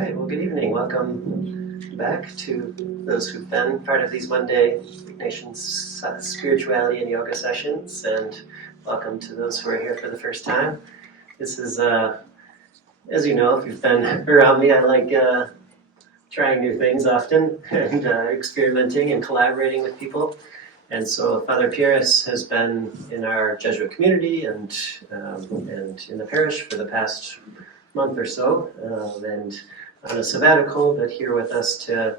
right, well, good evening. Welcome back to those who've been part of these Monday Nations spirituality and yoga sessions, and welcome to those who are here for the first time. This is, as you know, if you've been around me, I like trying new things often and experimenting and collaborating with people. And so Father Pieris has been in our Jesuit community and in the parish for the past month or so, and on a sabbatical, but here with us to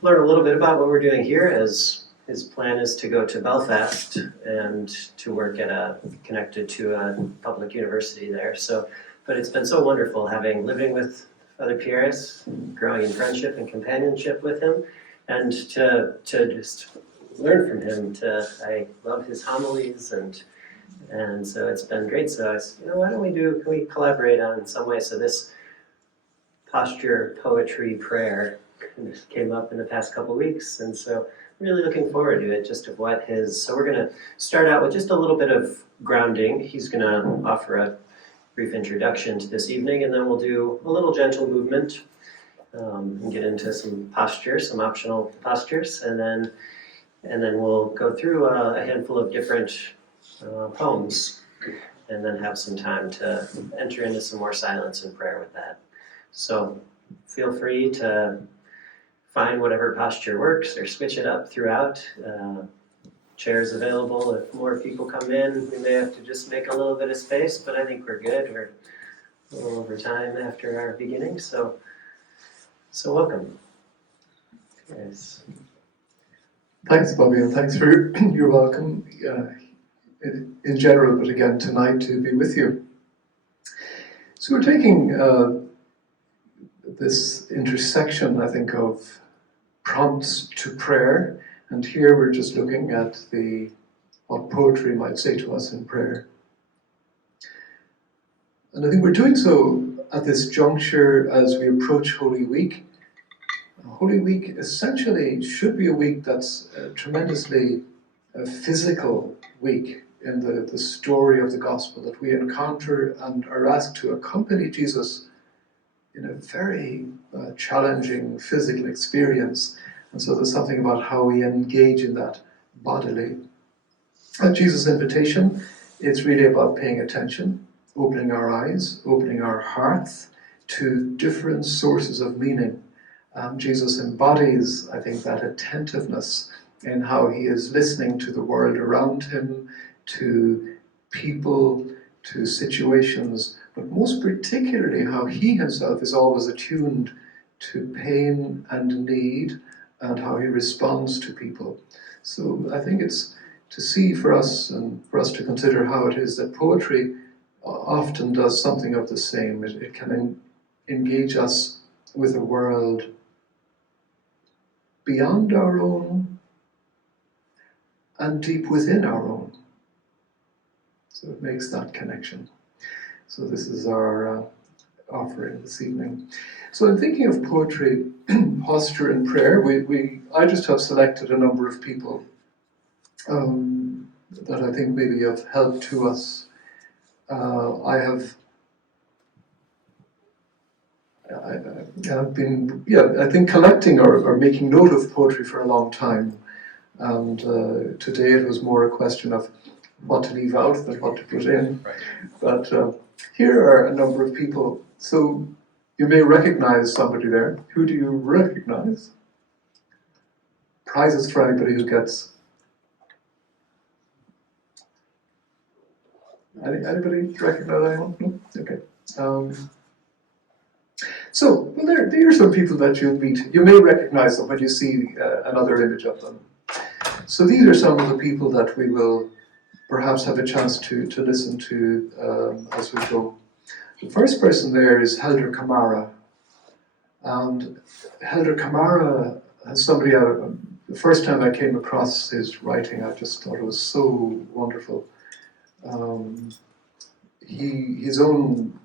learn a little bit about what we're doing here, as his plan is to go to Belfast and to work connected to a public university there. So, but it's been so wonderful living with Father Pieris, growing in friendship and companionship with him, and to just learn from him. I love his homilies, and so it's been great. So I said, why don't can we collaborate on some way? So this posture, poetry, prayer came up in the past couple weeks, and so really looking forward to it, just of what so we're going to start out with just a little bit of grounding. He's going to offer a brief introduction to this evening, and then we'll do a little gentle movement and get into some postures, some optional postures, and then we'll go through a handful of different poems, and then have some time to enter into some more silence and prayer with that. So feel free to find whatever posture works or switch it up throughout. Chairs available. If more people come in, we may have to just make a little bit of space, but I think we're good. We're a little over time after our beginning, so welcome. Yes. Thanks, Bobby, and thanks for your welcome in general, but again tonight to be with you. So we're taking this intersection, I think, of prompts to prayer, and here we're just looking at what poetry might say to us in prayer. And I think we're doing so at this juncture as we approach Holy Week. Holy Week essentially should be a week that's a tremendously physical week in the story of the gospel, that we encounter and are asked to accompany Jesus in a very challenging physical experience. And so there's something about how we engage in that bodily. At Jesus' invitation, it's really about paying attention, opening our eyes, opening our hearts to different sources of meaning. Jesus embodies, I think, that attentiveness in how he is listening to the world around him, to people, to situations, but most particularly how he himself is always attuned to pain and need and how he responds to people. So I think it's to see for us and for us to consider how it is that poetry often does something of the same. It can engage us with a world beyond our own and deep within our own. So it makes that connection. So this is our offering this evening. So in thinking of poetry, posture and prayer, I just have selected a number of people that I think maybe of help to us. I've been, I think, collecting or making note of poetry for a long time. And today it was more a question of what to leave out than what to put in. Right. But here are a number of people. So you may recognize somebody there. Who do you recognize? Prizes for anybody who gets. Anybody recognize anyone? No? Okay. So, well, there are some people that you'll meet. You may recognize them when you see another image of them. So these are some of the people that we will perhaps have a chance to listen to as we go. The first person there is Helder Camara. And Helder Camara is somebody, the first time I came across his writing, I just thought it was so wonderful. His own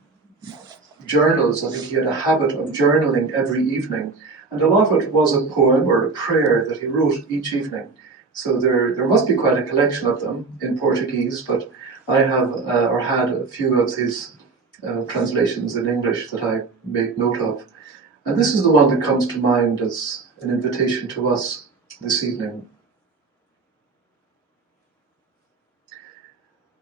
journals, I think he had a habit of journaling every evening, and a lot of it was a poem or a prayer that he wrote each evening. So there must be quite a collection of them in Portuguese, but I have or had a few of his translations in English that I make note of. And this is the one that comes to mind as an invitation to us this evening.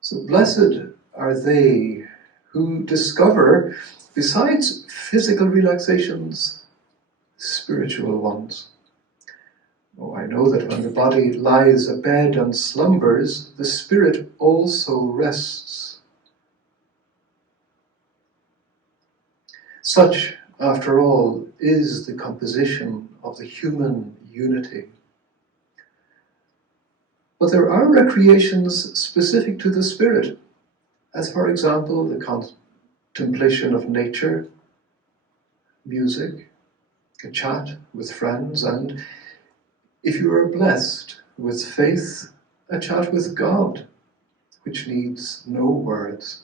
So blessed are they who discover, besides physical relaxations, spiritual ones. Oh, I know that when the body lies abed and slumbers, the spirit also rests. Such, after all, is the composition of the human unity. But there are recreations specific to the spirit, as for example, the contemplation of nature, music, a chat with friends, and, if you are blessed with faith, a chat with God, which needs no words.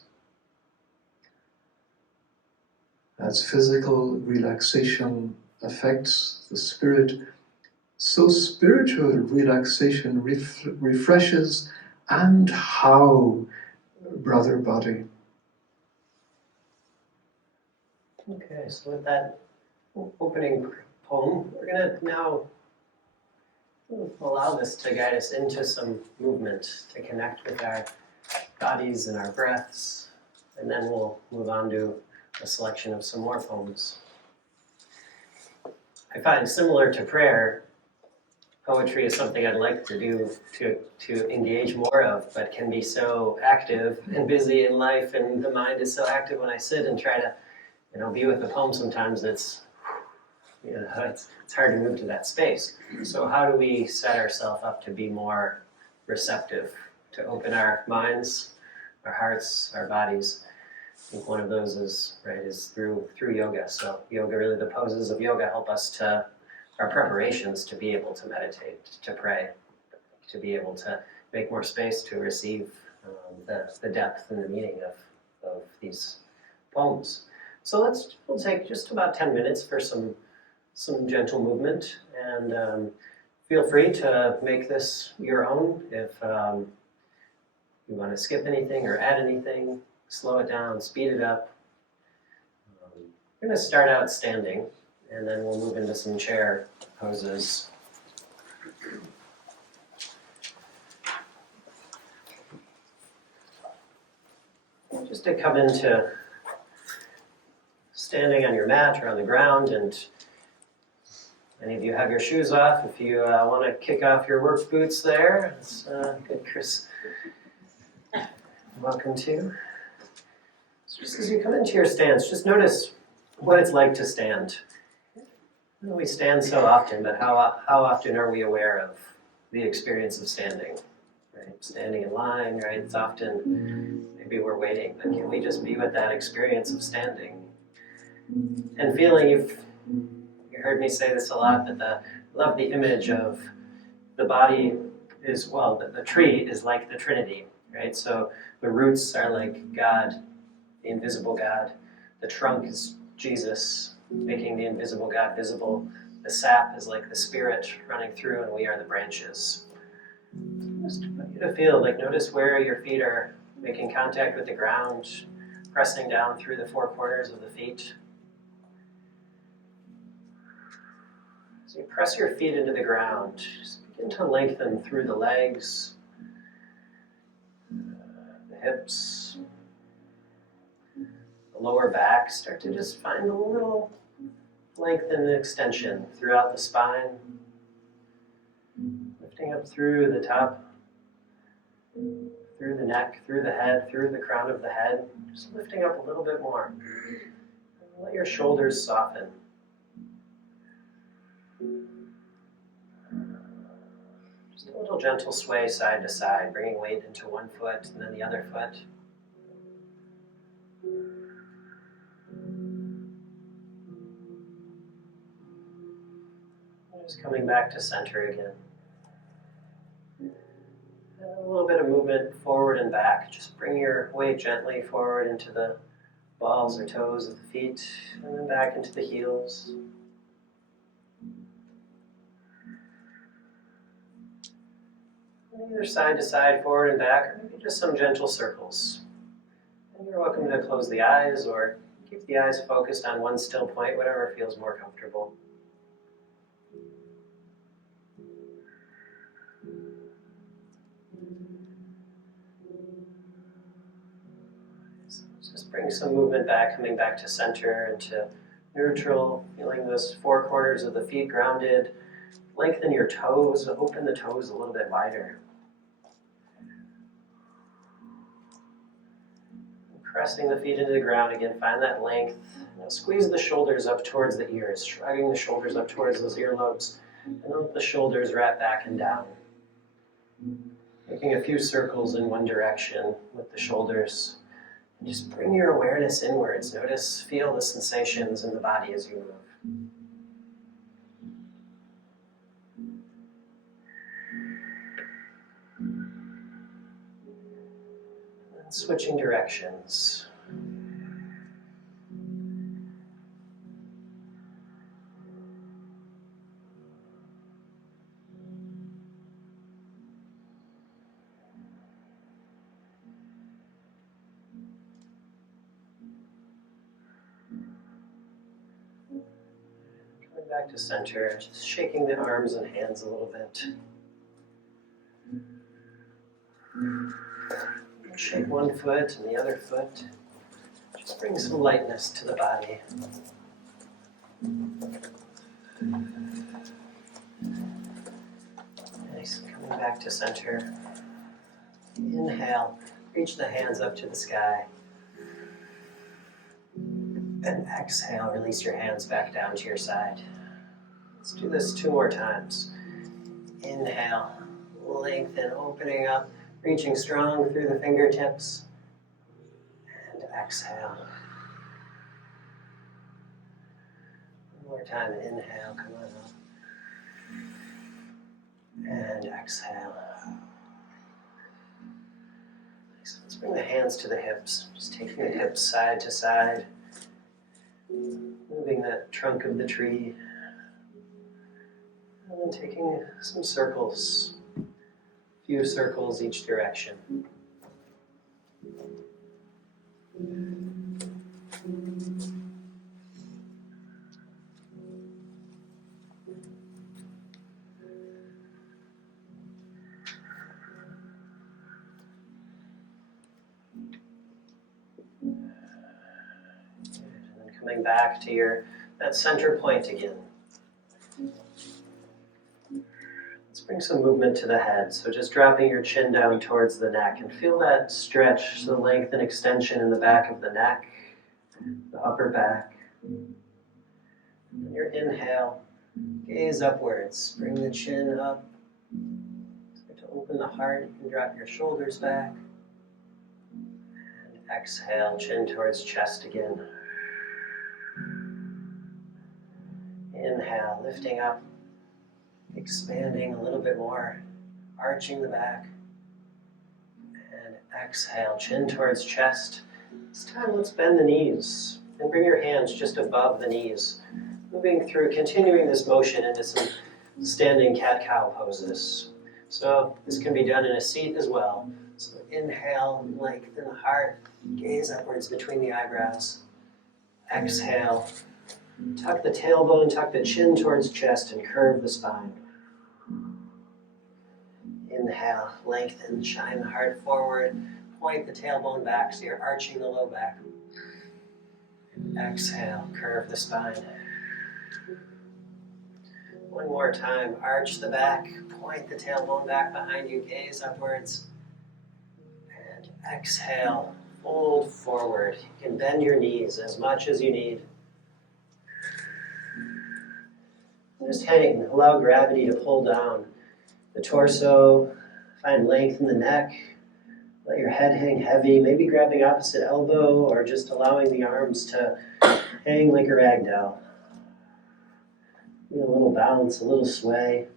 As physical relaxation affects the spirit, so spiritual relaxation refreshes, and how, brother body. Okay, so with that opening poem, we're going to now allow this to guide us into some movement, to connect with our bodies and our breaths, and then we'll move on to a selection of some more poems. I find, similar to prayer, poetry is something I'd like to do to engage more of, but can be so active and busy in life, and the mind is so active when I sit and try to, be with the poem. Sometimes it's hard to move to that space. So how do we set ourselves up to be more receptive, to open our minds, our hearts, our bodies? I think one of those is through yoga. So yoga, really the poses of yoga help us to, our preparations to be able to meditate, to pray, to be able to make more space to receive the depth and the meaning of these poems. So we'll take just about 10 minutes for some gentle movement, and feel free to make this your own. If you want to skip anything or add anything, slow it down, speed it up. We're going to start out standing, and then we'll move into some chair poses. Just to come into standing on your mat or on the ground, and any of you have your shoes off. If you want to kick off your work boots there, it's good, Chris. Welcome to. So just as you come into your stance, just notice what it's like to stand. We stand so often, but how often are we aware of the experience of standing? Right? Standing in line, right? It's often, maybe we're waiting, but can we just be with that experience of standing? And feeling, you heard me say this a lot, but I love the image of the body is, the tree is like the Trinity, right? So the roots are like God, the invisible God. The trunk is Jesus, making the invisible God visible. The sap is like the Spirit running through, and we are the branches. Just want you to feel, notice where your feet are making contact with the ground, pressing down through the four corners of the feet. As you press your feet into the ground, just begin to lengthen through the legs, the hips, the lower back. Start to just find a little length and extension throughout the spine, lifting up through the top, through the neck, through the head, through the crown of the head, just lifting up a little bit more. And let your shoulders soften. Just a little gentle sway side to side, bringing weight into one foot and then the other foot. Just coming back to center again. And a little bit of movement forward and back. Just bring your weight gently forward into the balls or toes of the feet, and then back into the heels. And either side to side, forward and back, or maybe just some gentle circles. And you're welcome to close the eyes or keep the eyes focused on one still point, whatever feels more comfortable. So just bring some movement back, coming back to center and to neutral, feeling those four corners of the feet grounded. Lengthen your toes, open the toes a little bit wider. Pressing the feet into the ground again, find that length. Now squeeze the shoulders up towards the ears, shrugging the shoulders up towards those earlobes, and let the shoulders wrap back and down. Making a few circles in one direction with the shoulders. And just bring your awareness inwards. Notice, feel the sensations in the body as you move. And switching directions. Coming back to center, just shaking the arms and hands a little bit. Shake one foot and the other foot. Just bring some lightness to the body. Nice, coming back to center. Inhale, reach the hands up to the sky. And exhale, release your hands back down to your side. Let's do this 2 more times. Inhale, lengthen, opening up, reaching strong through the fingertips. And exhale. One more time, inhale, come on up. And exhale. Nice. Let's bring the hands to the hips. Just taking the hips side to side. Moving that trunk of the tree. And then taking some circles. A few circles each direction. Coming back to that center point again. Let's bring some movement to the head. So just dropping your chin down towards the neck and feel that stretch, the length and extension in the back of the neck, the upper back. And your inhale, gaze upwards. Bring the chin up. Start to open the heart. You can drop your shoulders back. And exhale, chin towards chest again. Inhale, lifting up, expanding a little bit more, arching the back. And exhale, chin towards chest. This time let's bend the knees and bring your hands just above the knees. Moving through, continuing this motion into some standing cat-cow poses. So this can be done in a seat as well. So inhale, lengthen the heart, gaze upwards between the eyebrows. Exhale. Tuck the tailbone, tuck the chin towards chest, and curve the spine. Inhale, lengthen, shine the heart forward, point the tailbone back so you're arching the low back. Exhale, curve the spine. One more time, arch the back, point the tailbone back behind you, gaze upwards. And exhale, fold forward. You can bend your knees as much as you need. Just hang, allow gravity to pull down the torso, find length in the neck, let your head hang heavy, maybe grabbing opposite elbow or just allowing the arms to hang like a rag doll. A little bounce, a little sway.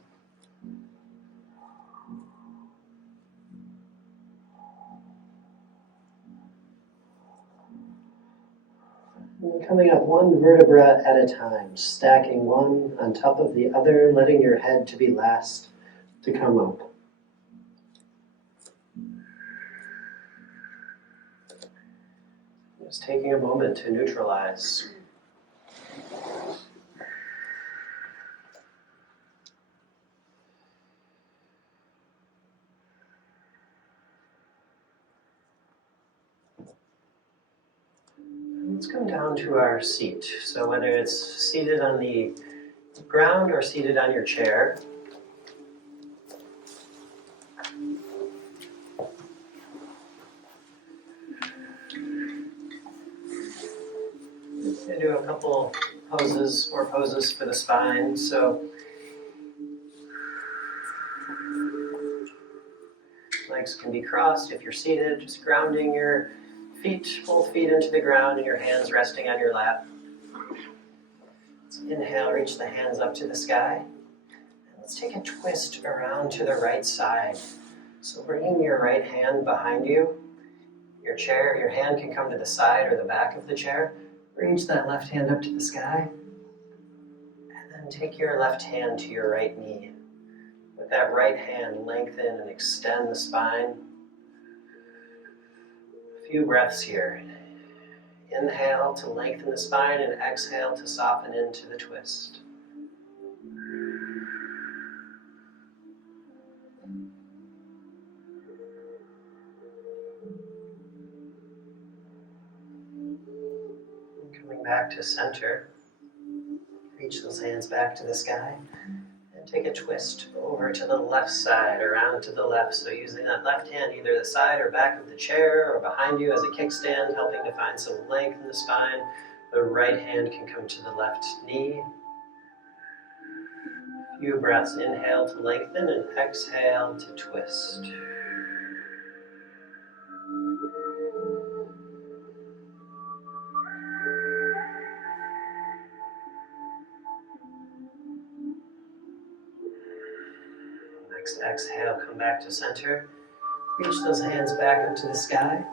And coming up one vertebra at a time, stacking one on top of the other, letting your head to be last to come up. Just taking a moment to neutralize. Let's come down to our seat. So whether it's seated on the ground or seated on your chair, I'm going to do a couple poses, more poses for the spine. So legs can be crossed if you're seated, just grounding your feet, both feet into the ground and your hands resting on your lap. Let's inhale, reach the hands up to the sky. And let's take a twist around to the right side. So bringing your right hand behind you, your chair, your hand can come to the side or the back of the chair. Reach that left hand up to the sky. And then take your left hand to your right knee. With that right hand, lengthen and extend the spine. A few breaths here. Inhale to lengthen the spine and exhale to soften into the twist. And coming back to center, reach those hands back to the sky and take a twist over to the left side, around to the left. So using that left hand, either the side or back of the chair or behind you as a kickstand, helping to find some length in the spine. The right hand can come to the left knee. A few breaths, inhale to lengthen and exhale to twist. Next exhale, come back to center. Reach those hands back up to the sky.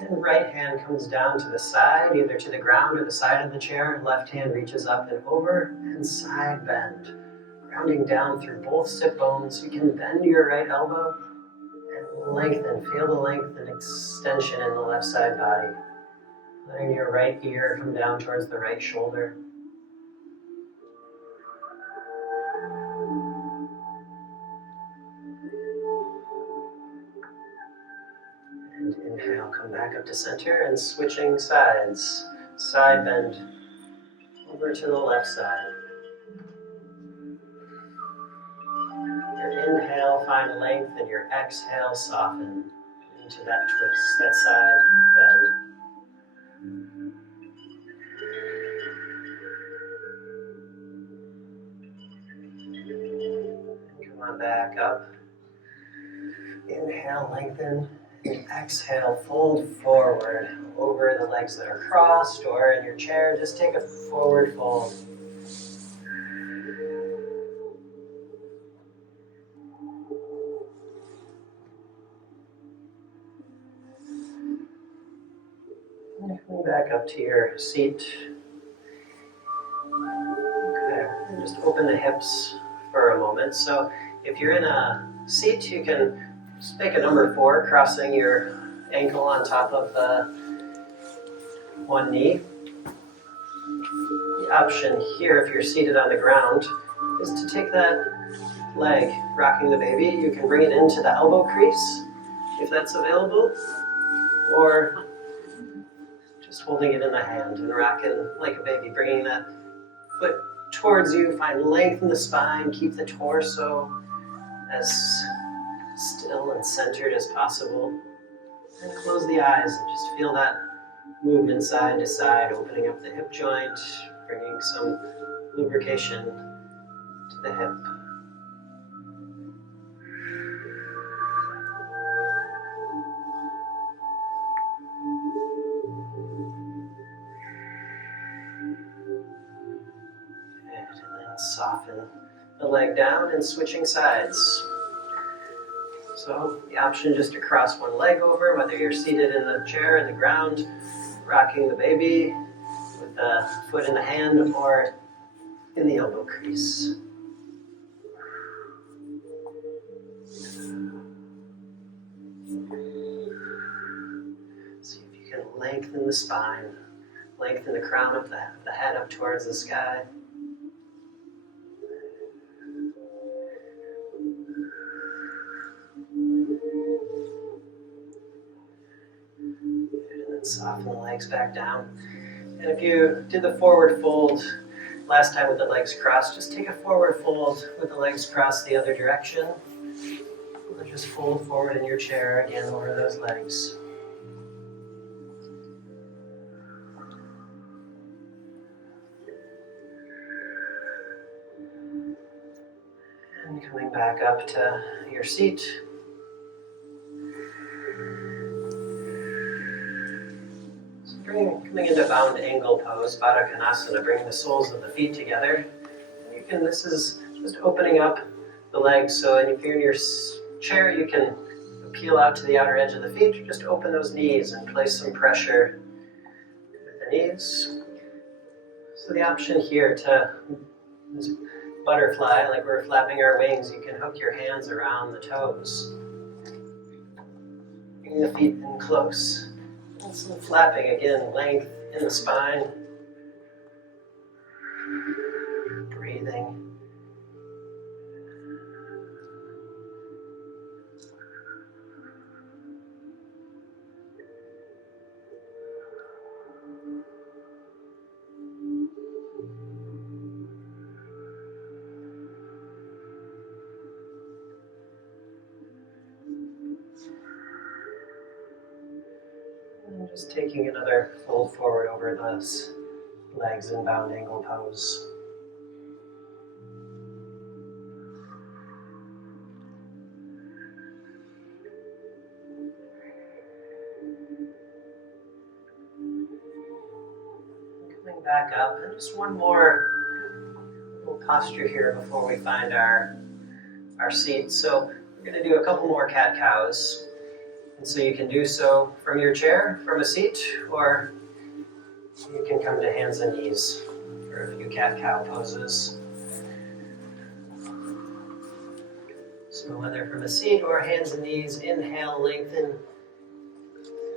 And right hand comes down to the side, either to the ground or the side of the chair. Left hand reaches up and over and side bend. Grounding down through both sit bones. You can bend your right elbow and lengthen. Feel the length and extension in the left side body. Letting your right ear come down towards the right shoulder. And inhale, come back up to center and switching sides. Side bend over to the left side. Your inhale, find length, and your exhale, soften into that twist, that side bend. And come on back up. Inhale, lengthen, and exhale, fold forward over the legs that are crossed, or in your chair, just take a forward fold. Coming back up to your seat. Okay, and just open the hips for a moment. So if you're in a seat, you can just make a number 4, crossing your ankle on top of one knee. The option here, if you're seated on the ground, is to take that leg, rocking the baby. You can bring it into the elbow crease, if that's available, or just holding it in the hand and rocking like a baby, bringing that foot towards you. Find length in the spine, keep the torso as still and centered as possible. And close the eyes and just feel that movement side to side, opening up the hip joint, bringing some lubrication to the hip. And then soften the leg down and switching sides. So the option just to cross one leg over, whether you're seated in the chair, in the ground, rocking the baby with the foot in the hand or in the elbow crease. See if you can lengthen the spine, lengthen the crown of the head up towards the sky. And then soften the legs back down. And if you did the forward fold last time with the legs crossed, just take a forward fold with the legs crossed the other direction. Or just fold forward in your chair again over those legs. And coming back up to your seat. So coming into bound angle pose, Baddha Konasana, bringing the soles of the feet together. This is just opening up the legs, so if you're in your chair, you can peel out to the outer edge of the feet, just open those knees and place some pressure with the knees. So the option here to this butterfly, like we're flapping our wings, you can hook your hands around the toes. Bring the feet in close. And some flapping, again, length in the spine. Breathing. And just taking another fold forward over those legs in bound angle pose. Coming back up, and just one more little posture here before we find our seat. So we're going to do a couple more cat-cows. And so you can do so from your chair, from a seat, or you can come to hands and knees for a few cat-cow poses. So whether from a seat or hands and knees, inhale, lengthen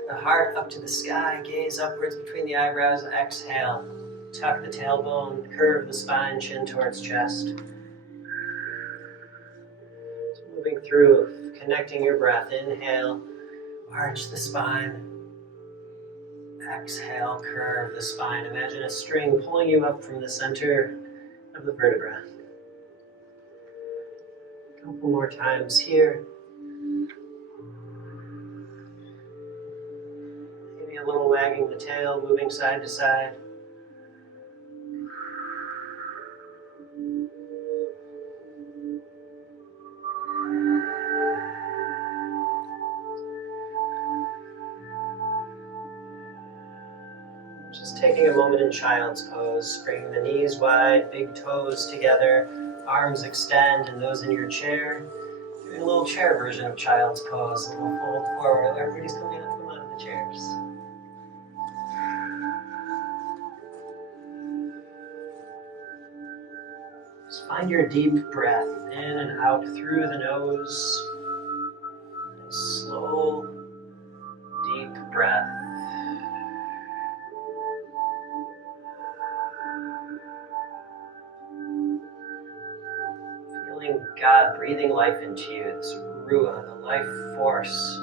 the heart up to the sky, gaze upwards between the eyebrows, exhale, tuck the tailbone, curve the spine, chin towards chest. So moving through, connecting your breath, inhale, arch the spine. Exhale, curve the spine. Imagine a string pulling you up from the center of the vertebra. A couple more times here. Maybe a little wagging the tail, moving side to side. Just taking a moment in child's pose, bringing the knees wide, big toes together, arms extend, and those in your chair. Doing a little chair version of child's pose, and we'll fold forward. Everybody's coming up from out of the chairs. Just find your deep breath in and out through the nose. Nice, slow, deep breath. God breathing life into you, this Ruah, the life force.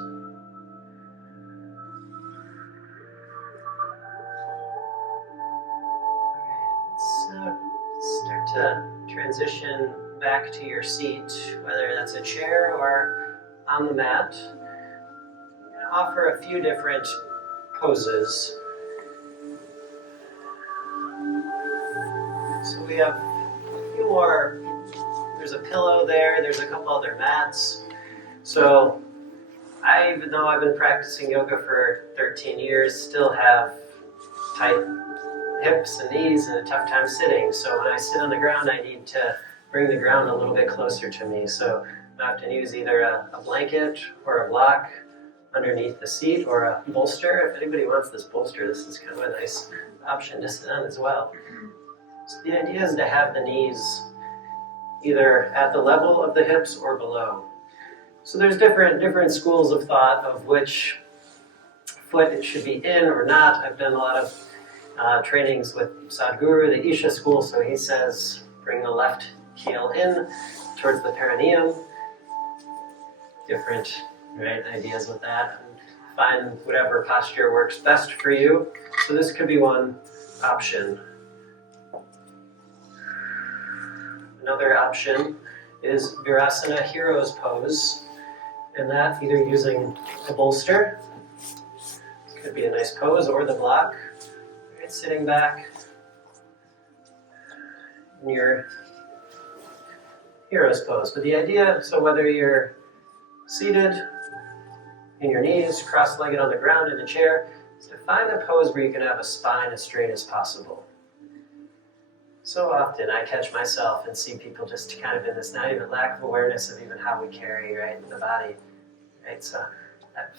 Alright, let's start to transition back to your seat, whether that's a chair or on the mat. I'm going to offer a few different poses. So we have a few more. There's a pillow there, there's a couple other mats. So even though I've been practicing yoga for 13 years, still have tight hips and knees and a tough time sitting. So when I sit on the ground, I need to bring the ground a little bit closer to me. So I often use either a blanket or a block underneath the seat or a bolster. If anybody wants this bolster, this is kind of a nice option to sit on as well. So the idea is to have the knees either at the level of the hips or below. So there's different schools of thought of which foot it should be in or not. I've done a lot of trainings with Sadhguru, the Isha school, so he says bring the left heel in towards the perineum. Different ideas with that. And find whatever posture works best for you. So this could be one option. Another option is Virasana Hero's pose, and that either using a bolster, could be a nice pose, or the block, right, sitting back in your Hero's pose. But the idea, so whether you're seated in your knees, cross-legged on the ground in a chair, is to find a pose where you can have a spine as straight as possible. So often I catch myself and see people just kind of in this not even lack of awareness of even how we carry, right, the body, right? So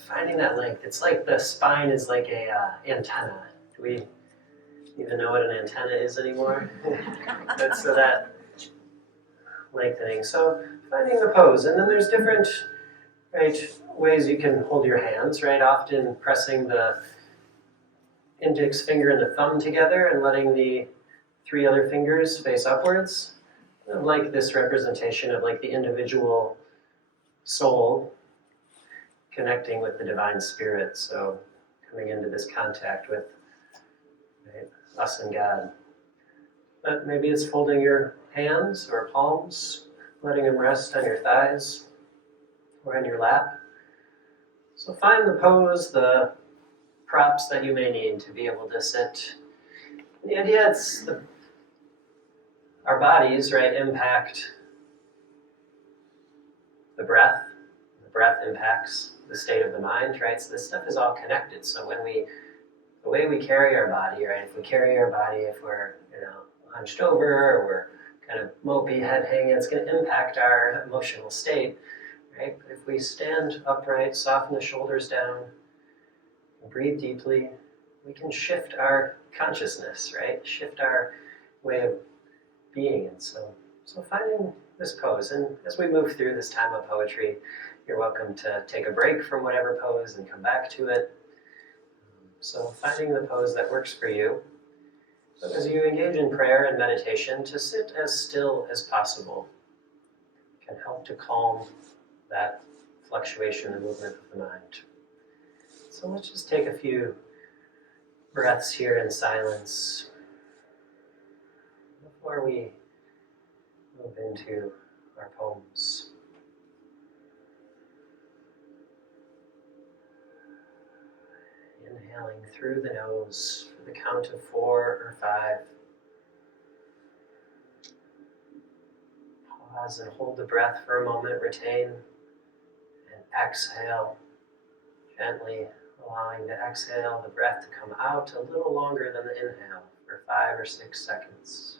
finding that length, it's like the spine is like a antenna. Do we even know what an antenna is anymore? So that lengthening. So finding the pose, and then there's different, right, ways you can hold your hands, right? Often pressing the index finger and the thumb together and letting the 3 other fingers face upwards. I like this representation of like the individual soul connecting with the divine spirit. So coming into this contact with, right, us and God. But maybe it's folding your hands or palms, letting them rest on your thighs or on your lap. So find the pose, the props that you may need to be able to sit. And the idea is our bodies, right, impact the breath. The breath impacts the state of the mind, right? So this stuff is all connected. So when the way we carry our body, right, if we carry our body, if we're, hunched over or we're kind of mopey, head hanging, it's going to impact our emotional state, right? But if we stand upright, soften the shoulders down, and breathe deeply, we can shift our consciousness, right? Shift our way of being. And so finding this pose, and as we move through this time of poetry, you're welcome to take a break from whatever pose and come back to it. So finding the pose that works for you. But as you engage in prayer and meditation, to sit as still as possible can help to calm that fluctuation and movement of the mind. So let's just take a few breaths here in silence before we move into our poems. Inhaling through the nose for the count of 4 or 5. Pause and hold the breath for a moment, retain, and exhale, gently allowing the exhale, the breath to come out a little longer than the inhale for 5 or 6 seconds.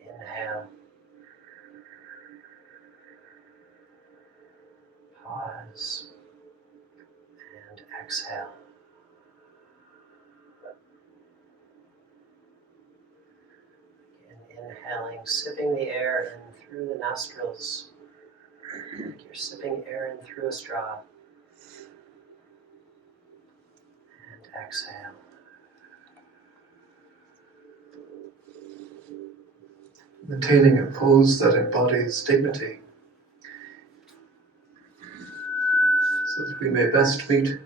Inhale. Pause. And exhale. Again, inhaling, sipping the air in through the nostrils. Like you're sipping air in through a straw. And exhale. Maintaining a pose that embodies dignity, so that we may best meet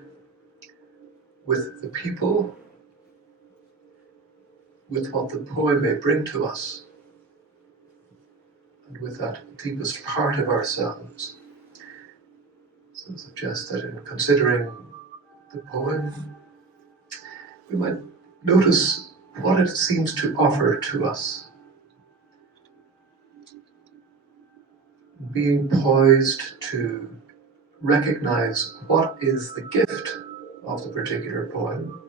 with the people, with what the poem may bring to us, and with that deepest part of ourselves. So I suggest that in considering the poem, we might notice what it seems to offer to us. Being poised to recognize what is the gift of the particular poem,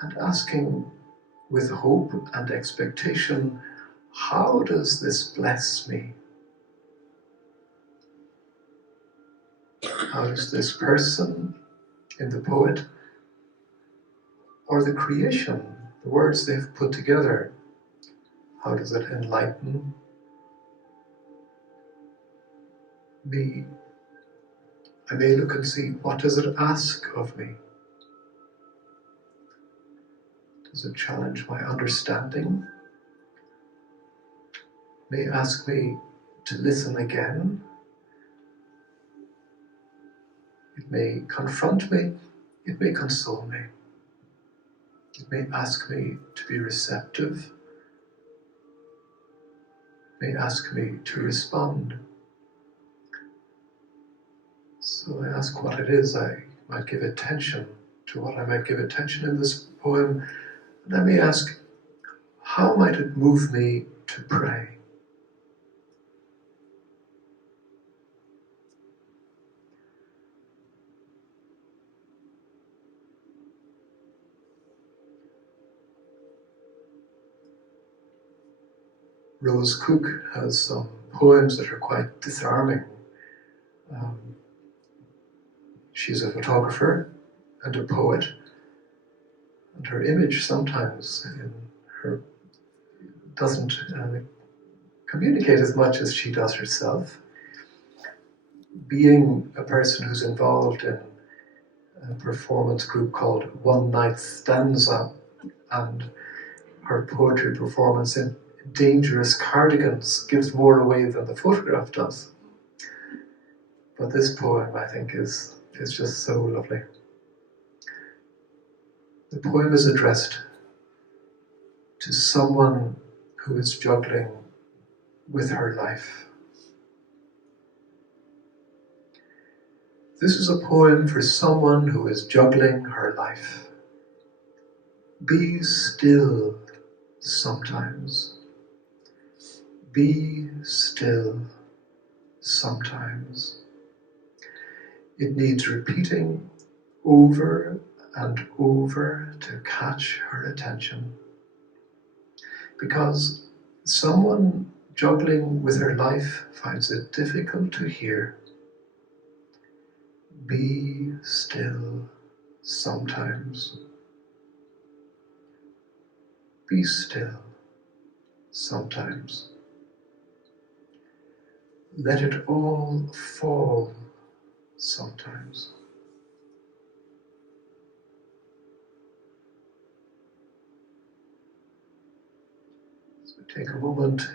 and asking with hope and expectation, how does this bless me? How does this person in the poet, or the creation, the words they've put together, how does it enlighten, I may look and see, what does it ask of me? Does it challenge my understanding? It may ask me to listen again. It may confront me. It may console me. It may ask me to be receptive. It may ask me to respond. So I ask what it is I might give attention to, what I might give attention in this poem. And I may ask, how might it move me to pray? Rose Cook has some poems that are quite disarming. She's a photographer and a poet, and her image sometimes doesn't communicate as much as she does herself. Being a person who's involved in a performance group called One Night Stanza, and her poetry performance in Dangerous Cardigans gives more away than the photograph does. But this poem, I think, is just so lovely. The poem is addressed to someone who is juggling with her life. This is a poem for someone who is juggling her life. Be still sometimes. Be still sometimes. It needs repeating over and over to catch her attention. Because someone juggling with her life finds it difficult to hear. Be still sometimes. Be still sometimes. Let it all fall sometimes. So take a moment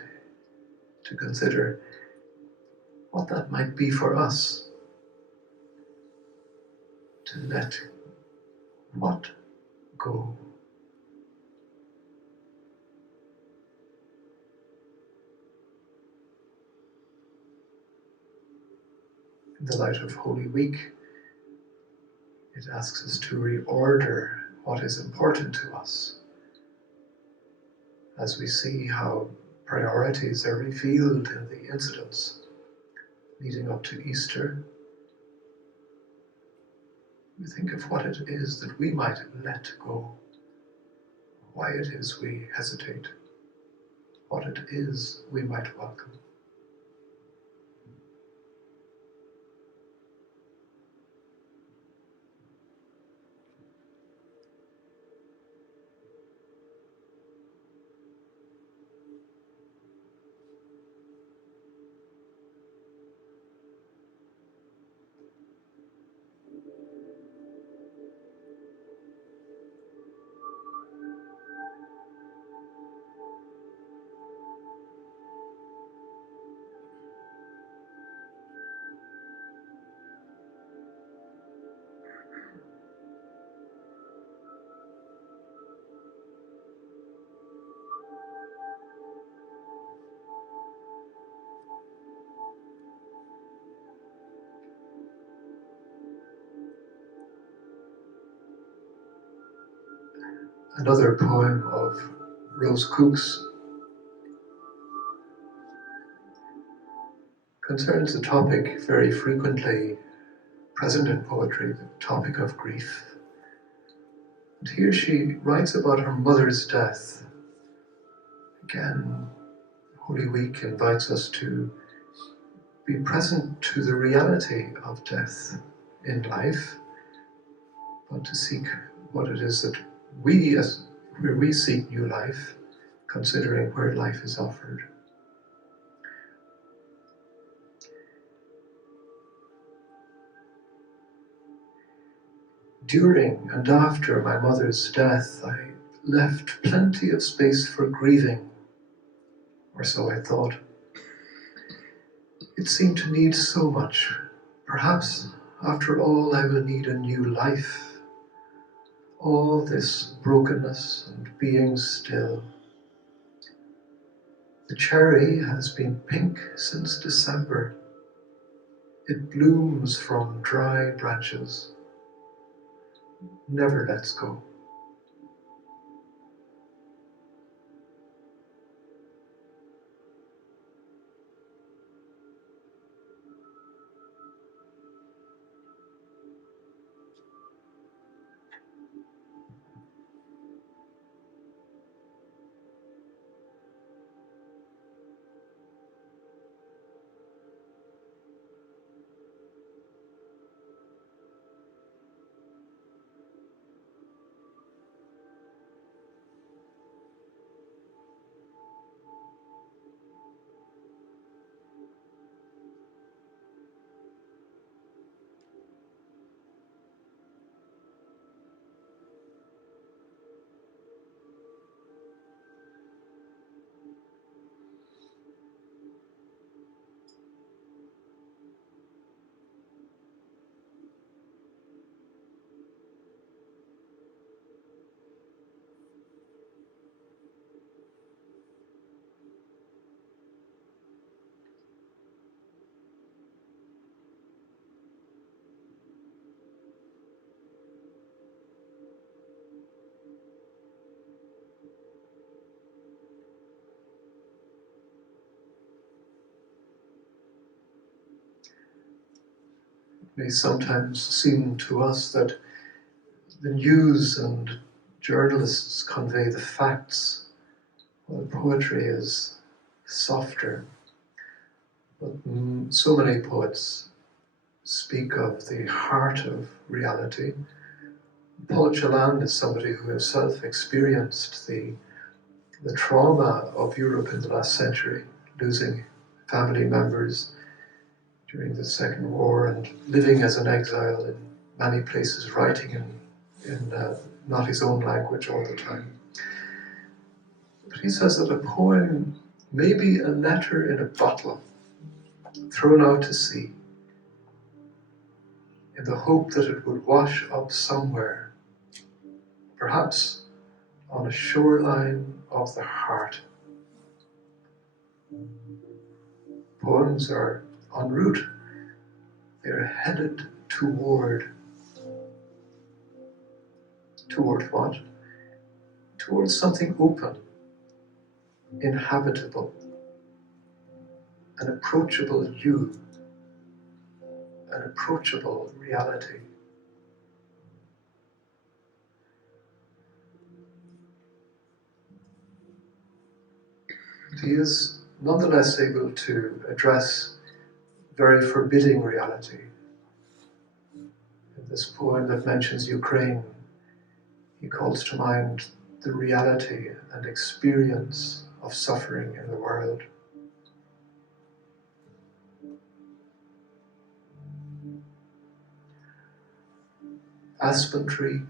to consider what that might be for us. To let what go. In the light of Holy Week, it asks us to reorder what is important to us as we see how priorities are revealed in the incidents leading up to Easter. We think of what it is that we might let go, why it is we hesitate, what it is we might welcome. Another poem of Rose Cook's concerns a topic very frequently present in poetry, the topic of grief. And here she writes about her mother's death. Again, Holy Week invites us to be present to the reality of death in life, but to seek what it is that where we seek new life, considering where life is offered. During and after my mother's death, I left plenty of space for grieving, or so I thought. It seemed to need so much. Perhaps, after all, I will need a new life. All this brokenness and being still. The cherry has been pink since December. It blooms from dry branches, never lets go. It may sometimes seem to us that the news and journalists convey the facts, while poetry is softer. But so many poets speak of the heart of reality. Paul Celan is somebody who himself experienced the trauma of Europe in the last century, losing family members during the Second War and living as an exile in many places, writing in not his own language all the time. But he says that a poem may be a letter in a bottle thrown out to sea in the hope that it would wash up somewhere, perhaps on a shoreline of the heart. Poems are en route. They're headed toward what? Towards something open, inhabitable, an approachable you, an approachable reality. He is nonetheless able to address very forbidding reality. In this poem that mentions Ukraine, he calls to mind the reality and experience of suffering in the world. Aspen tree,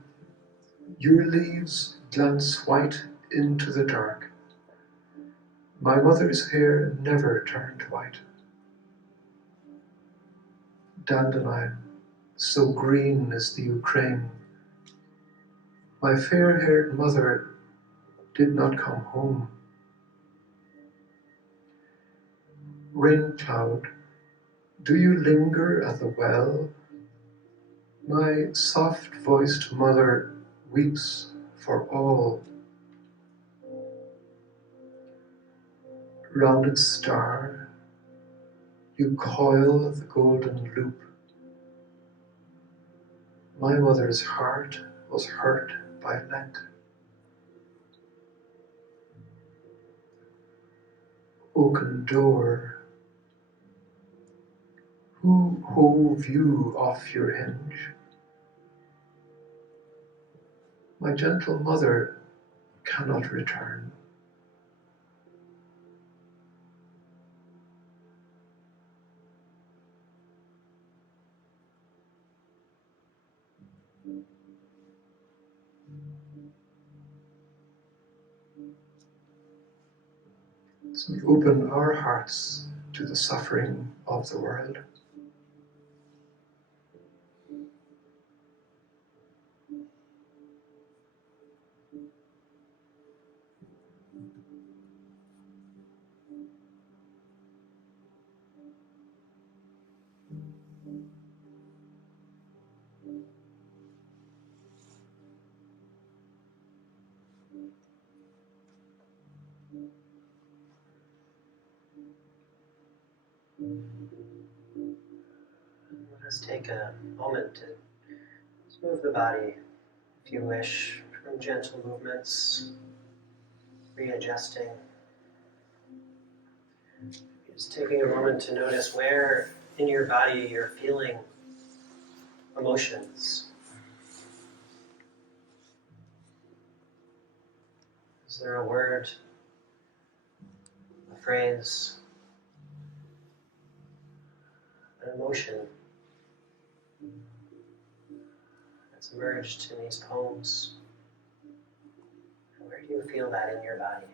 your leaves glance white into the dark. My mother's hair never turned white. Dandelion, so green is the Ukraine. My fair-haired mother did not come home. Rain cloud, do you linger at the well? My soft-voiced mother weeps for all. Rounded star, you coil the golden loop. My mother's heart was hurt by Lent. Oaken door, who hove you off your hinge? My gentle mother cannot return. So we open our hearts to the suffering of the world. Let us take a moment to just move the body, if you wish, from gentle movements, readjusting. Just taking a moment to notice where in your body you're feeling emotions. Is there a word, a phrase, an emotion that's emerged in these poems? And where do you feel that in your body?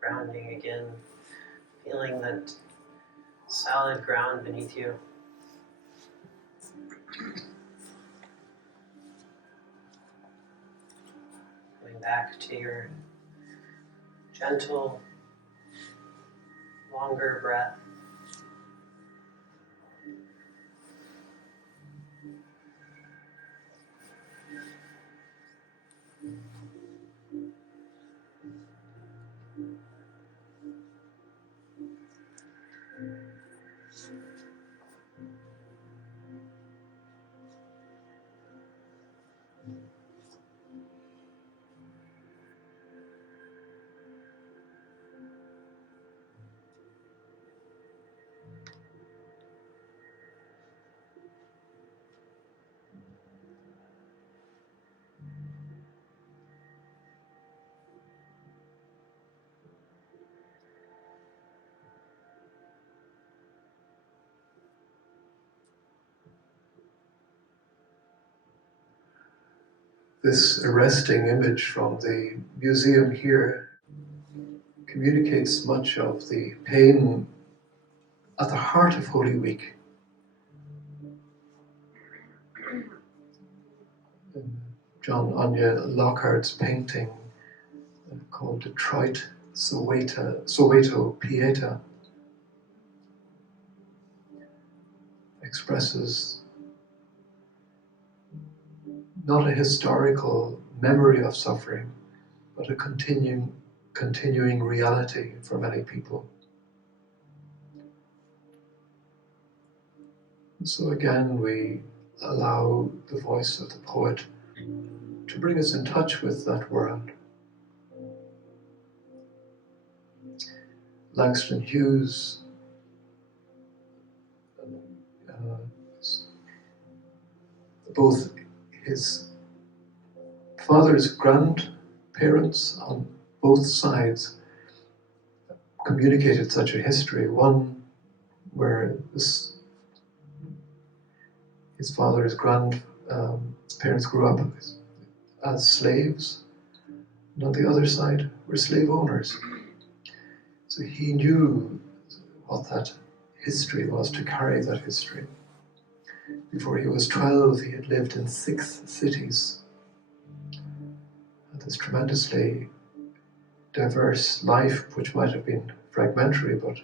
Grounding again, feeling that solid ground beneath you. Coming back to your gentle, longer breath. This arresting image from the museum here communicates much of the pain at the heart of Holy Week. John Anya Lockhart's painting called Detroit Soweto Pieta expresses not a historical memory of suffering, but a continuing reality for many people. And so again, we allow the voice of the poet to bring us in touch with that world. Langston Hughes both his father's grandparents on both sides communicated such a history. One where his father's grandparents grew up as slaves, and on the other side were slave owners. So he knew what that history was, to carry that history. Before he was 12, he had lived in 6 cities. And this tremendously diverse life, which might have been fragmentary, but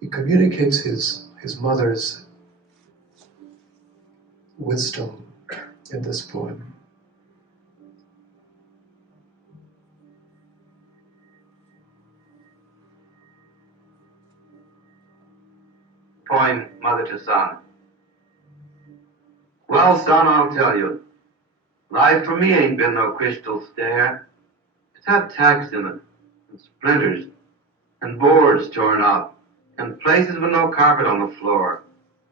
he communicates his mother's wisdom in this poem. Poem, Mother to Son. Well, son, I'll tell you, life for me ain't been no crystal stair. It's had tacks in it, and splinters, and boards torn up, and places with no carpet on the floor.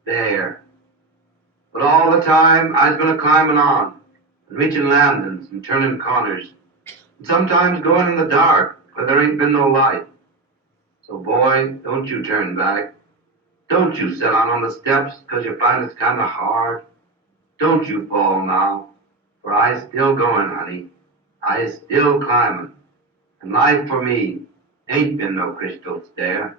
There. But all the time, I've been a-climbing on, and reaching landings, and turning corners, and sometimes going in the dark, where there ain't been no light. So boy, don't you turn back. Don't you sit on the steps 'cause you find it's kinda hard. Don't you fall now, for I still going, honey. I still climbing. And life for me ain't been no crystal stair.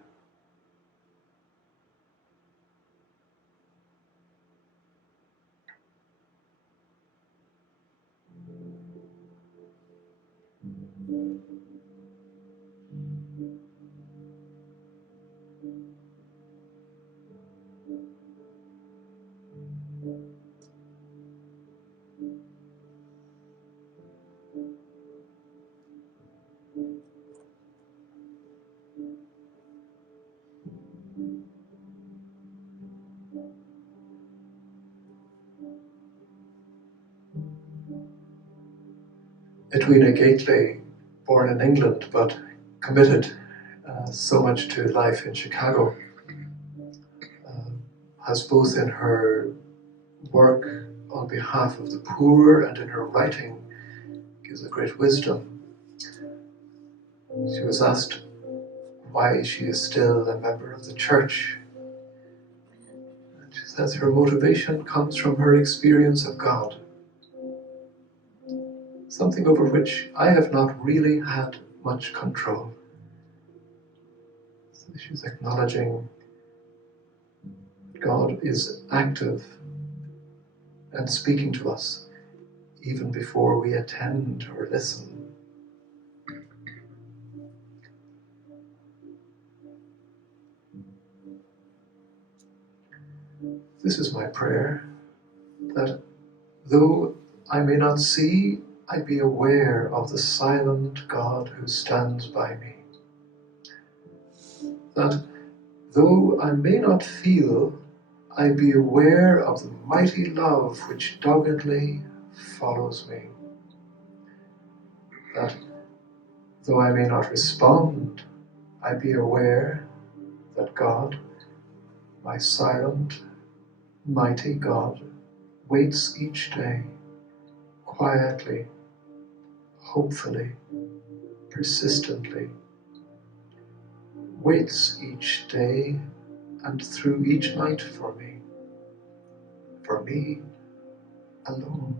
Edwina Gately, born in England but committed so much to life in Chicago, has both in her work on behalf of the poor and in her writing gives a great wisdom. She was asked why she is still a member of the church. And she says her motivation comes from her experience of God, something over which I have not really had much control. So she's acknowledging God is active and speaking to us even before we attend or listen. This is my prayer, that though I may not see, I be aware of the silent God who stands by me. That though I may not feel, I be aware of the mighty love which doggedly follows me. That though I may not respond, I be aware that God, my silent, mighty God, waits each day, quietly, hopefully, persistently, waits each day and through each night for me alone.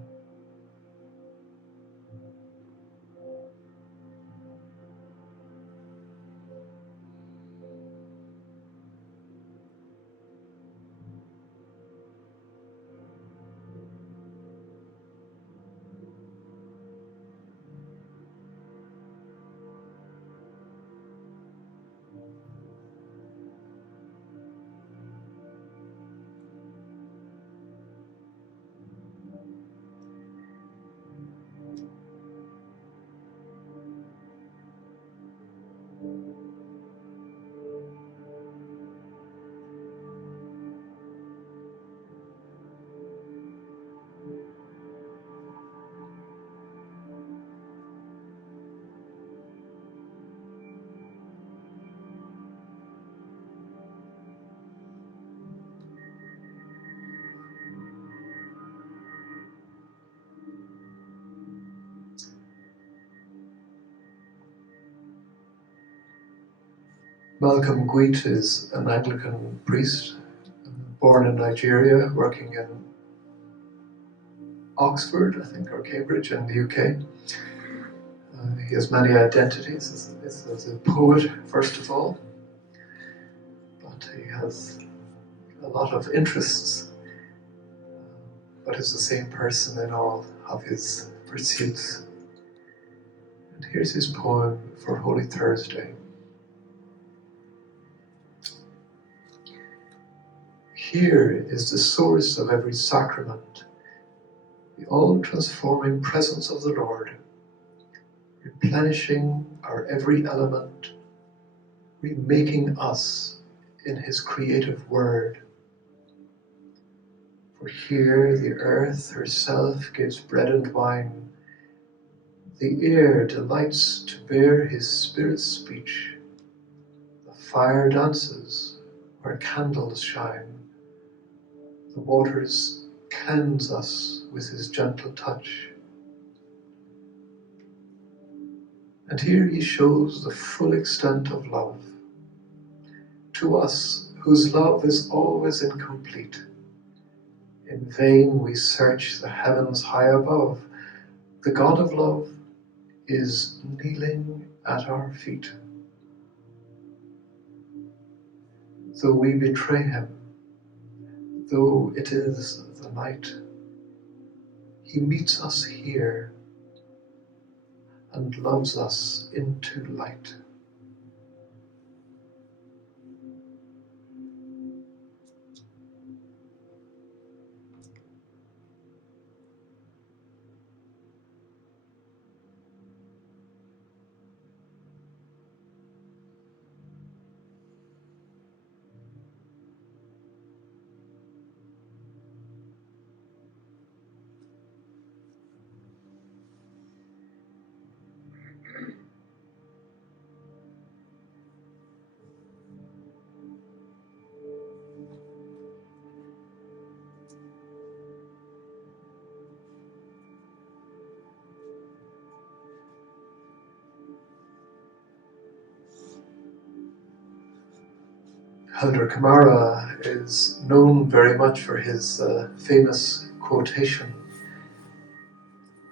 Malcolm Guite is an Anglican priest, born in Nigeria, working in Oxford, I think, or Cambridge in the UK. He has many identities as a poet, first of all, but he has a lot of interests, but is the same person in all of his pursuits. And here's his poem for Holy Thursday. Here is the source of every sacrament, the all-transforming presence of the Lord, replenishing our every element, remaking us in His creative word. For here the earth herself gives bread and wine, the air delights to bear His Spirit's speech, the fire dances where candles shine, the waters cleanse us with His gentle touch. And here He shows the full extent of love, to us whose love is always incomplete. In vain we search the heavens high above. The God of love is kneeling at our feet. Though we betray him, though it is the night, he meets us here and loves us into light. Elder Kamara is known very much for his famous quotation,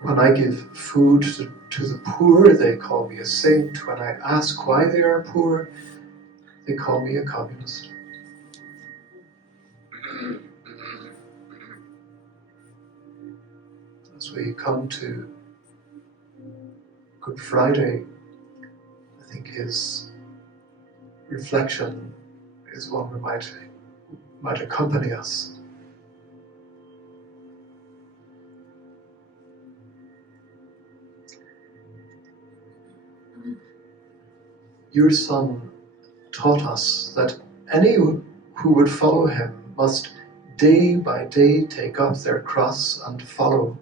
"When I give food to the poor, they call me a saint. When I ask why they are poor, they call me a communist." As we come to Good Friday, I think his reflection is one that might accompany us. Your Son taught us that any who would follow him must day by day take up their cross and follow.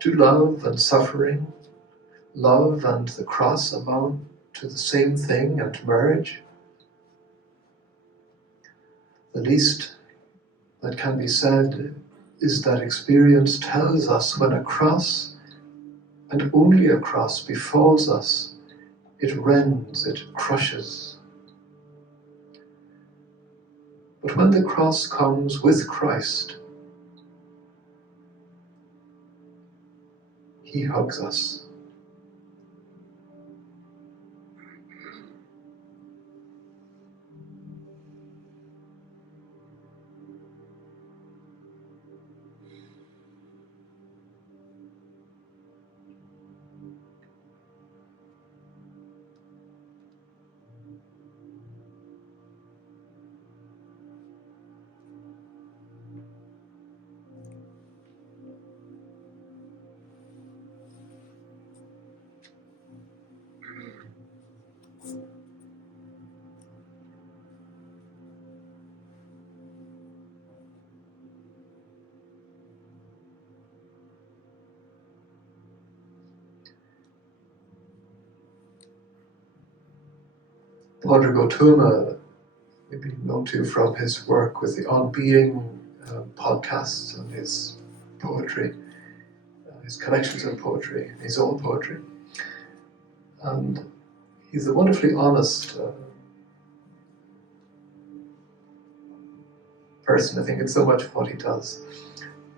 Do love and suffering, love and the cross amount to the same thing and merge? The least that can be said is that experience tells us when a cross, and only a cross, befalls us, it rends, it crushes. But when the cross comes with Christ, he hugs us. Pádraig Ó Tuama, maybe known to you from his work with the On Being podcast and his poetry, his collections of poetry, his own poetry. And he's a wonderfully honest person, I think, in so much of what he does.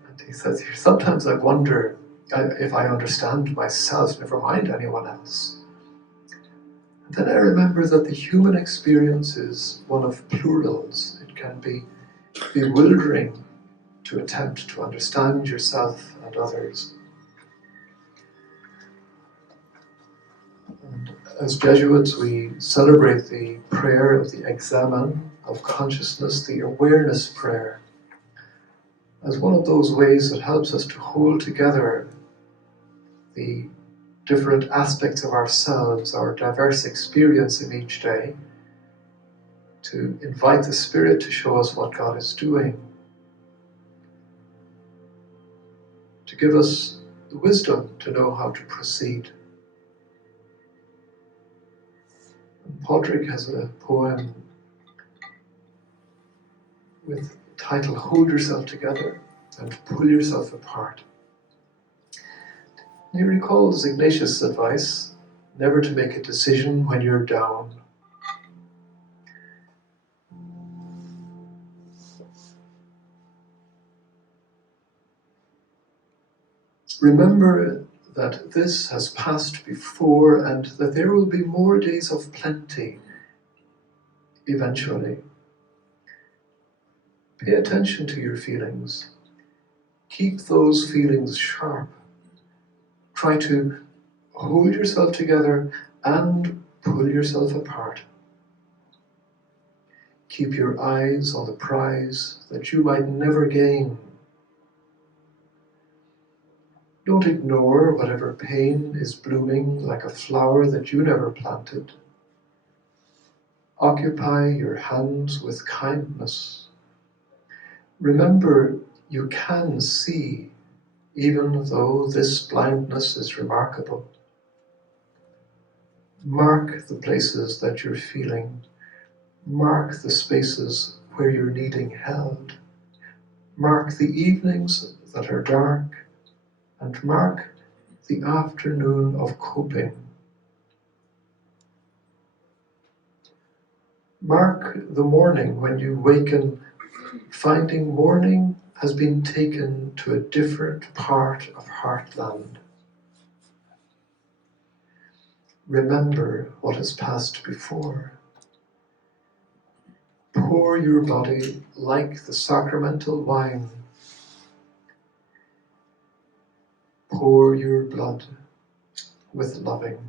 And he says here, sometimes I wonder if I understand myself, never mind anyone else. And then I remember that the human experience is one of plurals. It can be bewildering to attempt to understand yourself and others. And as Jesuits, we celebrate the prayer of the examen of consciousness, the awareness prayer, as one of those ways that helps us to hold together the different aspects of ourselves, our diverse experience in each day, to invite the Spirit to show us what God is doing, to give us the wisdom to know how to proceed. And Pádraig has a poem with the title, "Hold Yourself Together and Pull Yourself Apart." He recalls Ignatius' advice, never to make a decision when you're down. Remember that this has passed before and that there will be more days of plenty eventually. Pay attention to your feelings. Keep those feelings sharp. Try to hold yourself together and pull yourself apart. Keep your eyes on the prize that you might never gain. Don't ignore whatever pain is blooming like a flower that you never planted. Occupy your hands with kindness. Remember, you can see, even though this blindness is remarkable. Mark the places that you're feeling. Mark the spaces where you're needing held. Mark the evenings that are dark, and mark the afternoon of coping. Mark the morning when you waken, finding morning has been taken to a different part of Heartland. Remember what has passed before. Pour your body like the sacramental wine. Pour your blood with loving.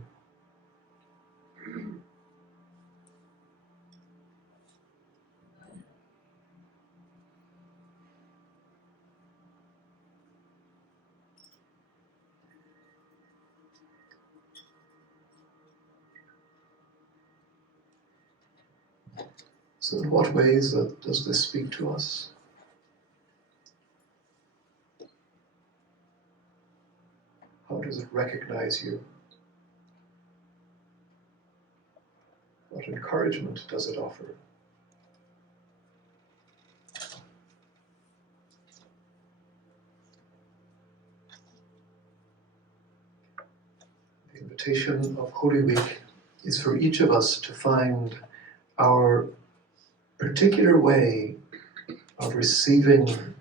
So in what ways does this speak to us? How does it recognize you? What encouragement does it offer? The invitation of Holy Week is for each of us to find our particular way of receiving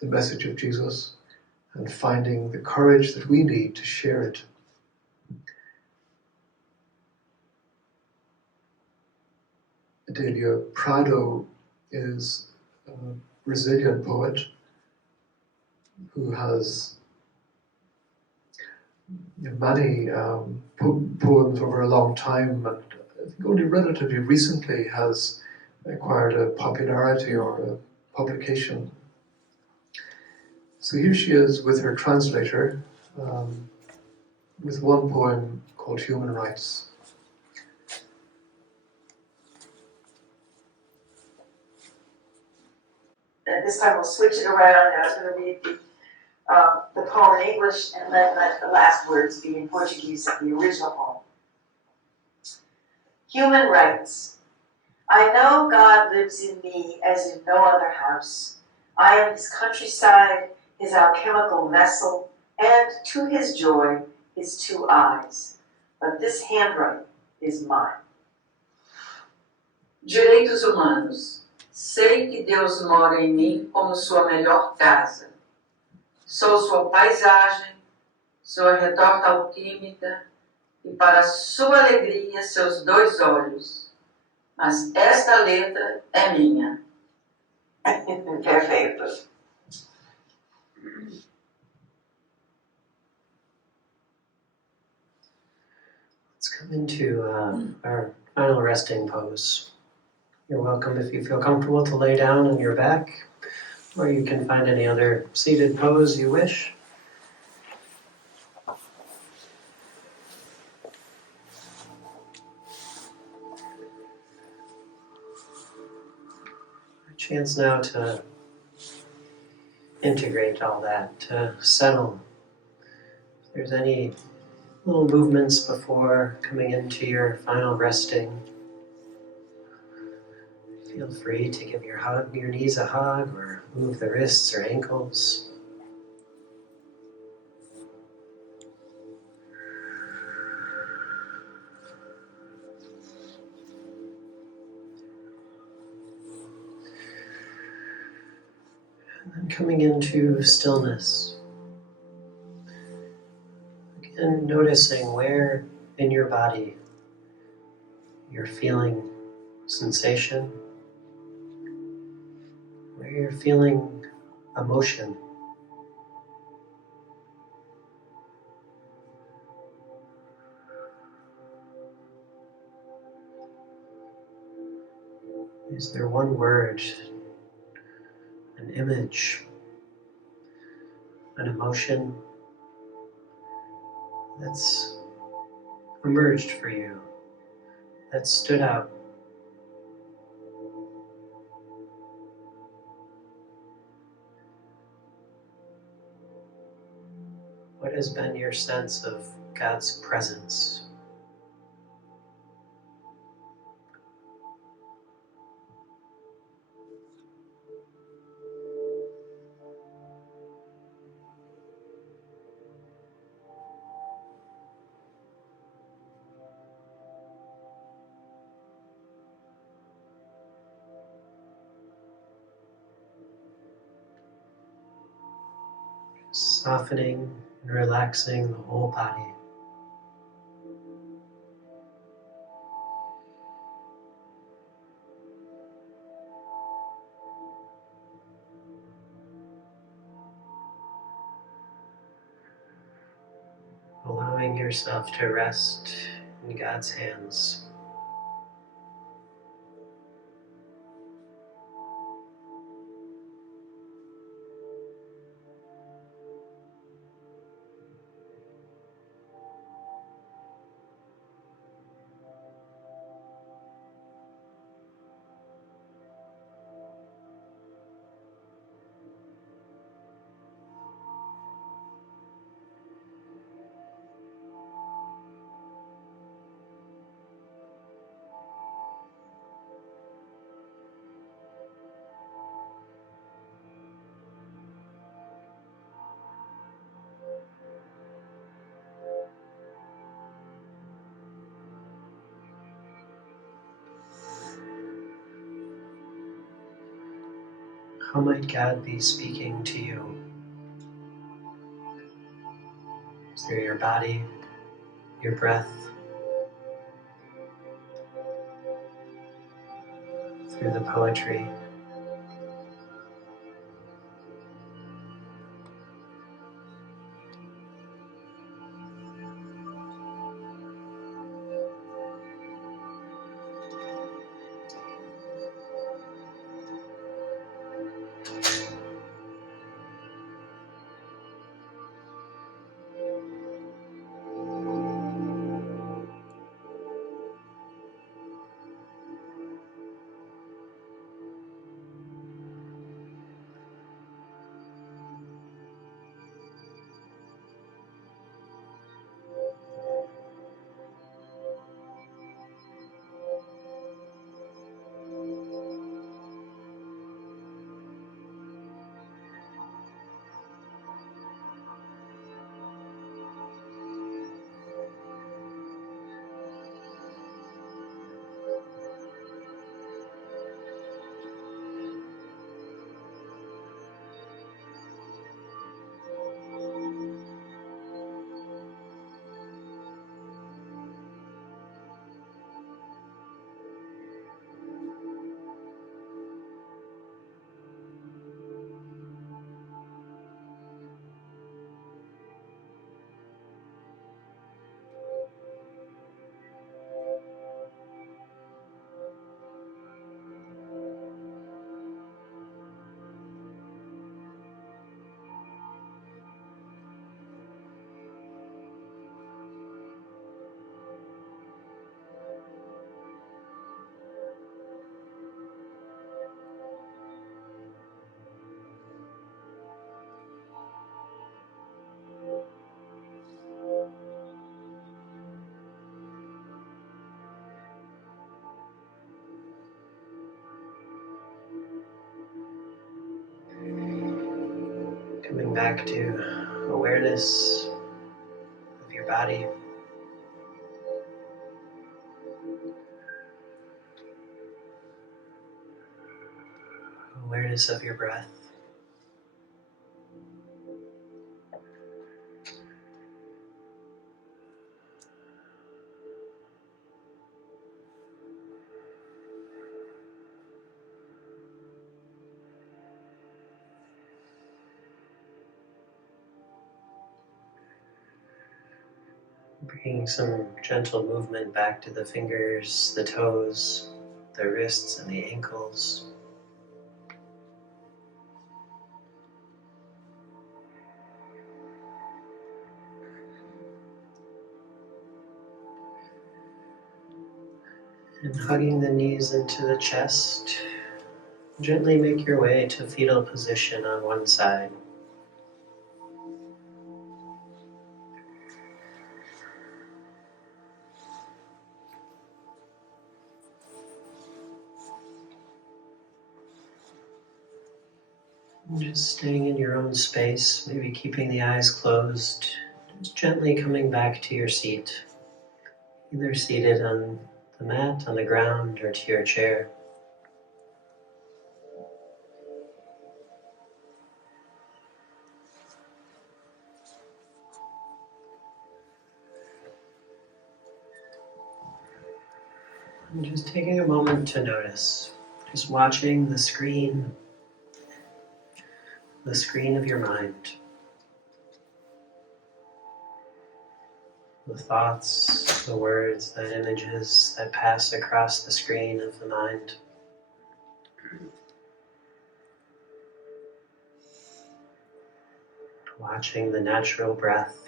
the message of Jesus and finding the courage that we need to share it. Adelia Prado is a Brazilian poet who has many poems over a long time, and I think only relatively recently has acquired a popularity or a publication. So here she is with her translator, with one poem called Human Rights. And this time we'll switch it around, and I was going to read the poem in English and then let the last words be in Portuguese of the original poem. Human rights. I know God lives in me as in no other house. I am his countryside, his alchemical vessel, and to his joy, his two eyes. But this handwriting is mine. Direitos humanos. Sei que Deus mora em mim como sua melhor casa. Sou sua paisagem, sua retorta alquímica e para sua alegria seus dois olhos. Mas esta letra é minha. Perfeito. Let's come into our final resting pose. You're welcome, if you feel comfortable, to lay down on your back, or you can find any other seated pose you wish. A chance now to integrate all that, to settle. If there's any little movements before coming into your final resting, feel free to give your knees a hug or move the wrists or ankles. And then coming into stillness. noticing where in your body you're feeling sensation, where you're feeling emotion. Is there one word, an image, an emotion that's emerged for you, that stood out? What has been your sense of God's presence? Softening and relaxing the whole body. Allowing yourself to rest in God's hands. How might God be speaking to you? Through your body, your breath, through the poetry. Coming back to awareness of your body. Awareness of your breath. Bringing some gentle movement back to the fingers, the toes, the wrists, and the ankles. And hugging the knees into the chest, gently make your way to fetal position on one side. And just staying in your own space, maybe keeping the eyes closed, just gently coming back to your seat, either seated on the mat, on the ground, or to your chair. And just taking a moment to notice, just watching the screen of your mind. The thoughts, the words, the images that pass across the screen of the mind. Watching the natural breath.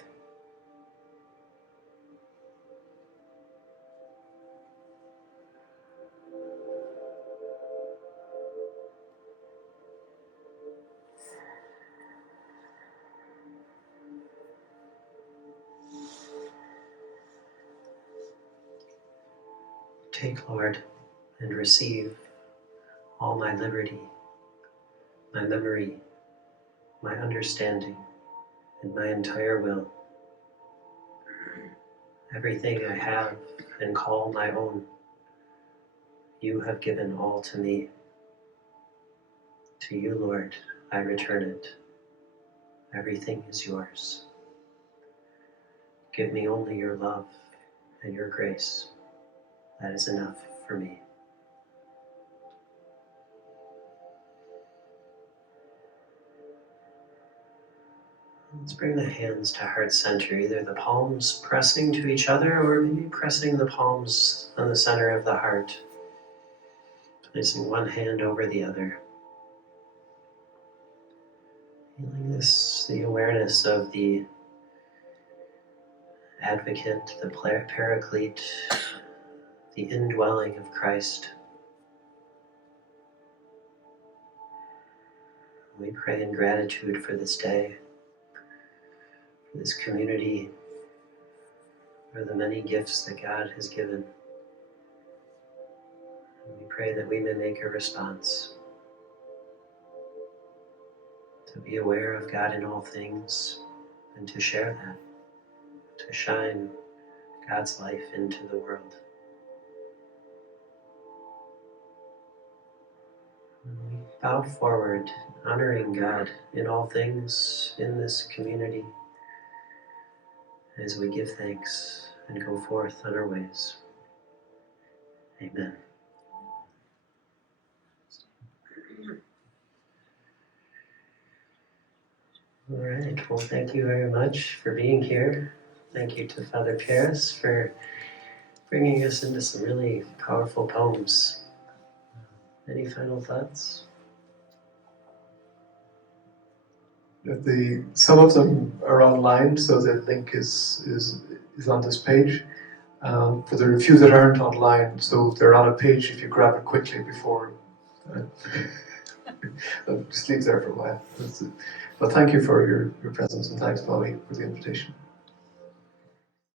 Take, Lord, and receive all my liberty, my memory, my understanding, and my entire will. Everything I have and call my own, you have given all to me. To you, Lord, I return it. Everything is yours. Give me only your love and your grace. That is enough for me. Let's bring the hands to heart center, either the palms pressing to each other or maybe pressing the palms on the center of the heart, placing one hand over the other. Feeling this, the awareness of the advocate, the paraclete, the indwelling of Christ. We pray in gratitude for this day, for this community, for the many gifts that God has given. And we pray that we may make a response, to be aware of God in all things and to share that, to shine God's life into the world. And we bow forward, honoring God in all things in this community as we give thanks and go forth on our ways. Amen. All right, well, thank you very much for being here. Thank you to Father Pieris for bringing us into some really powerful poems. Any final thoughts? Some of them are online, so the link is on this page. But there are a few that aren't online, so they're on a page if you grab it quickly before. I'll just leave there for a while. But thank you for your presence, and thanks, Molly, for the invitation.